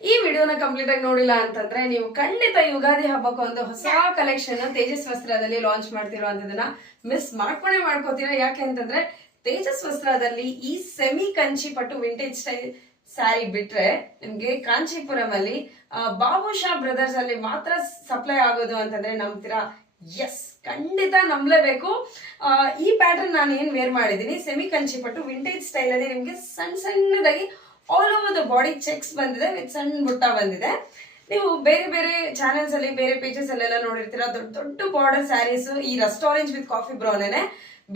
ಈ ವಿಡಿಯೋನ ಕಂಪ್ಲೀಟ್ ಆಗಿ ನೋಡಿಲ್ಲ ಅಂತಂದ್ರೆ ನೀವು ಖಂಡಿತ ಯುಗಾದಿ ಹಬ್ಬಕ್ಕೆ ಒಂದು ಹೊಸ ಕಲೆಕ್ಷನ್ ತೇಜಸ್ ವಸ್ತ್ರದಲ್ಲಿ ಲಾಂಚ್ ಮಾಡ್ತಿರುವಂತದನ್ನ ಮಿಸ್ ಮಾಡ್ಕೋತೀರಾ. ಯಾಕೆ ಅಂತಂದ್ರೆ ತೇಜಸ್ ವಸ್ತ್ರದಲ್ಲಿ ಈ ಸೆಮಿ ಕಂಚಿ ಪಟ್ಟು ವಿಂಟೇಜ್ ಸ್ಟೈಲ್ ಸ್ಯಾರಿ ಬಿಟ್ರೆ ನಿಮ್ಗೆ ಕಾಂಚೀಪುರಂ ಅಲ್ಲಿ ಬಾಬುಶಾ ಬ್ರದರ್ಸ್ ಅಲ್ಲಿ ಮಾತ್ರ ಸಪ್ಲೈ ಆಗೋದು ಅಂತಂದ್ರೆ ನಂಬ್ತೀರಾ? ಎಸ್, ಖಂಡಿತ ನಂಬಲೇಬೇಕು. ಈ ಪ್ಯಾಟರ್ನ್ ನಾನು ಏನ್ ವೇರ್ ಮಾಡಿದೀನಿ, ಸೆಮಿ ಕಂಚಿ ಪಟ್ಟು ವಿಂಟೇಜ್ ಸ್ಟೈಲ್ ಅಲ್ಲಿ ನಿಮ್ಗೆ ಸಣ್ಣದಾಗಿ all over the body cheques ಬಂದಿದೆ ವಿತ್ ಸಣ್ಣ ಬುಟ್ಟ ಬಂದಿದೆ. ನೀವು ಬೇರೆ ಬೇರೆ ಚಾನೆಲ್ಸ್ ಅಲ್ಲಿ ಬೇರೆ ಪೇಜಸ್ ಅಲ್ಲೆಲ್ಲ ನೋಡಿರ್ತೀರಾ, ದೊಡ್ಡ ದೊಡ್ಡ ಬಾರ್ಡರ್ ಸ್ಯಾರೀಸ್ ಈ rust orange with coffee brown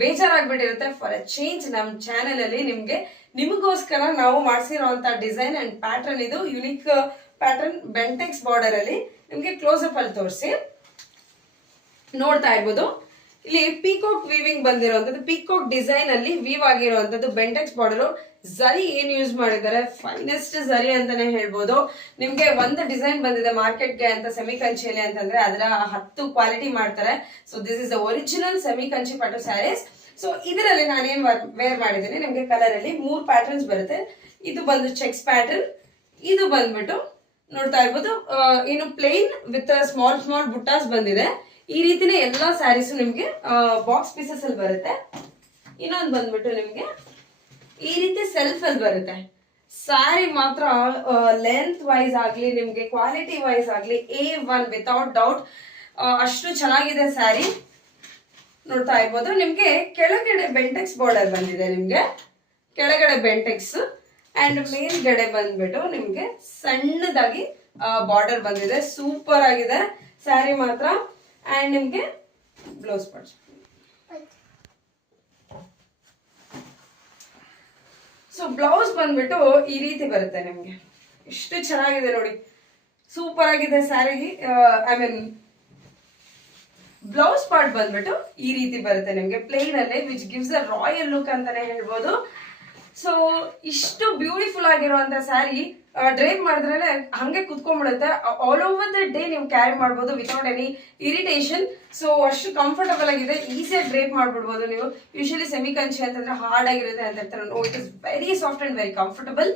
ಬೇಜಾರಾಗ್ಬಿಟ್ಟಿರುತ್ತೆ. ಫಾರ್ ಅ ಚೇಂಜ್ ನಮ್ಮ ಚಾನೆಲ್ ಅಲ್ಲಿ ನಿಮಗೋಸ್ಕರ ನಾವು ಮಾಡಿಸಿರುವಂತ ಡಿಸೈನ್ ಅಂಡ್ ಪ್ಯಾಟರ್ನ್ ಇದು ಯುನಿಕ್ ಪ್ಯಾಟರ್ನ್ ಬೆಂಟೆಕ್ಸ್ ಬಾರ್ಡರ್ ಅಲ್ಲಿ ನಿಮ್ಗೆ ಕ್ಲೋಸ್ ಅಪ್ ಅಲ್ಲಿ ತೋರಿಸಿ ನೋಡ್ತಾ ಇರ್ಬೋದು. ಇಲ್ಲಿ ಪೀಕಾಕ್ ವೀವಿಂಗ್ ಬಂದಿರುವಂತದ್ದು, ಪೀಕಾಕ್ ಡಿಸೈನ್ ಅಲ್ಲಿ ವೀವ್ ಆಗಿರುವಂತದ್ದು ಬೆಂಟೆಕ್ಸ್ ಬಾರ್ಡರ್. ಝರಿ ಏನ್ ಯೂಸ್ ಮಾಡಿದ್ದಾರೆ, ಫೈನೆಸ್ಟ್ ಝರಿ ಅಂತಾನೆ ಹೇಳ್ಬೋದು. ನಿಮ್ಗೆ ಒಂದು ಡಿಸೈನ್ ಬಂದಿದೆ ಮಾರ್ಕೆಟ್ಗೆ ಅಂತ ಸೆಮಿ ಕಂಚಿಯಲ್ಲಿ ಅಂತಂದ್ರೆ ಅದರ 10 ಕ್ವಾಲಿಟಿ ಮಾಡ್ತಾರೆ. So this is the original semi Kanchi ಪಟ್ಟು ಸ್ಯಾರೀಸ್. ಸೊ ಇದರಲ್ಲಿ ನಾನೇನ್ ವೇರ್ ಮಾಡಿದ್ದೀನಿ, ನಿಮ್ಗೆ ಕಲರ್ ಅಲ್ಲಿ 3 ಪ್ಯಾಟರ್ನ್ಸ್ ಬರುತ್ತೆ. ಇದು ಬಂದು ಚೆಕ್ಸ್ ಪ್ಯಾಟರ್ನ್, ಇದು ಬಂದ್ಬಿಟ್ಟು ನೋಡ್ತಾ ಇರ್ಬೋದು ಇನ್ನು ಪ್ಲೇನ್ ವಿತ್ ಸ್ಮಾಲ್ ಬುಟ್ಟಾಸ್ ಬಂದಿದೆ. ಈ ರೀತಿನೇ ಎಲ್ಲಾ ಸ್ಯಾರೀಸ್ ನಿಮ್ಗೆ ಬಾಕ್ಸ್ ಪೀಸಸ್ ಅಲ್ಲಿ ಬರುತ್ತೆ. ಇನ್ನೊಂದು ಬಂದ್ಬಿಟ್ಟು ನಿಮ್ಗೆ ಈ ರೀತಿ ಸೆಲ್ಫ್ ಅಲ್ಲಿ ಬರುತ್ತೆ. ಸ್ಯಾರಿ ಮಾತ್ರ ಲೆಂತ್ ವೈಸ್ ಆಗ್ಲಿ ನಿಮ್ಗೆ ಕ್ವಾಲಿಟಿ ವೈಸ್ ಆಗ್ಲಿ A1 ವಿತೌಟ್ ಡೌಟ್. ಅಷ್ಟು ಚೆನ್ನಾಗಿದೆ ಸ್ಯಾರಿ. ನೋಡ್ತಾ ಇರ್ಬೋದು ನಿಮ್ಗೆ ಕೆಳಗಡೆ ಬೆಂಟೆಕ್ಸ್ ಬಾರ್ಡರ್ ಬಂದಿದೆ, ನಿಮ್ಗೆ ಕೆಳಗಡೆ ಬೆಂಟೆಕ್ಸ್ ಅಂಡ್ ಮೇಲ್ಗಡೆ ಬಂದ್ಬಿಟ್ಟು ನಿಮ್ಗೆ ಸಣ್ಣದಾಗಿ ಬಾರ್ಡರ್ ಬಂದಿದೆ. ಸೂಪರ್ ಆಗಿದೆ ಸ್ಯಾರಿ ಮಾತ್ರ. ಅಂಡ್ ನಿಮ್ಗೆ ಬ್ಲೌಸ್ ಪಾರ್ಟ್ಸ್, ಸೊ ಬ್ಲೌಸ್ ಬಂದ್ಬಿಟ್ಟು ಈ ರೀತಿ ಬರುತ್ತೆ ನಿಮ್ಗೆ. ಎಷ್ಟು ಚೆನ್ನಾಗಿದೆ ನೋಡಿ, ಸೂಪರ್ ಆಗಿದೆ sari. I mean blouse part ಬಂದ್ಬಿಟ್ಟು ಈ ರೀತಿ ಬರುತ್ತೆ ನಿಮ್ಗೆ ಪ್ಲೇನ್ ಅಲ್ಲಿ, which gives a royal look ಅಂತಾನೆ ಹೇಳ್ಬೋದು. ಸೊ ಇಷ್ಟು ಬ್ಯೂಟಿಫುಲ್ ಆಗಿರುವಂತ ಸ್ಯಾರಿ ಡ್ರೈಪ್ ಮಾಡಿದ್ರೆ ಹಂಗೆ ಕುತ್ಕೊಂಡ್ಬಿಡುತ್ತೆ. ಆಲ್ ಓವರ್ ದ ಡೇ ನೀವು ಕ್ಯಾರಿ ಮಾಡ್ಬೋದು ವಿತೌಟ್ ಎನಿ ಇರಿಟೇಷನ್. ಸೊ ಅಷ್ಟು ಕಂಫರ್ಟಬಲ್ ಆಗಿದೆ, ಈಸಿಯಾಗಿ ಡ್ರೈಪ್ ಮಾಡ್ಬಿಡ್ಬೋದು ನೀವು. ಯೂಶಲಿ ಸೆಮಿ ಕಂಚಿ ಅಂತಂದ್ರೆ ಹಾರ್ಡ್ ಆಗಿರುತ್ತೆ ಅಂತ ಹೇಳ್ತಾರೆ. No, it is very soft and very comfortable.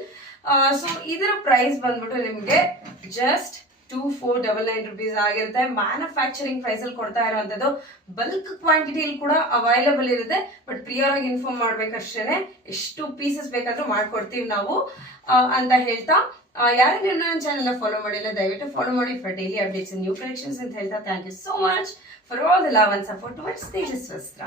So ಇದರ ಪ್ರೈಸ್ ಬಂದ್ಬಿಟ್ಟು ನಿಮ್ಗೆ ಜಸ್ಟ್ 2499 rupees ಆಗಿರುತ್ತೆ. ಮ್ಯಾನುಫ್ಯಾಕ್ಚರಿಂಗ್ ಪ್ರೈಸ್ ಅಲ್ಲಿ ಕೊಡ್ತಾ ಇರುವಂತದ್ದು. ಬಲ್ಕ್ ಕ್ವಾಂಟಿಟಿಯಲ್ಲಿ ಕೂಡ ಅವೈಲಬಲ್ ಇರುತ್ತೆ. ಬಟ್ ಪ್ರಿಯರ್ ಆಗಿ ಇನ್ಫಾರ್ಮ್ ಮಾಡ್ಬೇಕಷ್ಟೇನೆ, ಎಷ್ಟು ಪೀಸಸ್ ಬೇಕಾದ್ರೂ ಮಾಡ್ಕೊಡ್ತೀವಿ ನಾವು ಅಂತ ಹೇಳ್ತಾ, ಯಾರು ನನ್ನ ಚಾನೆಲ್ ಫಾಲೋ ಮಾಡಿಲ್ಲ ದಯವಿಟ್ಟು ಫಾಲೋ ಮಾಡಿ for daily updates new collections ಅಂತ ಹೇಳ್ತಾ, thank you so much for all the love and support towards Tejas ವಸ್ತ್ರ.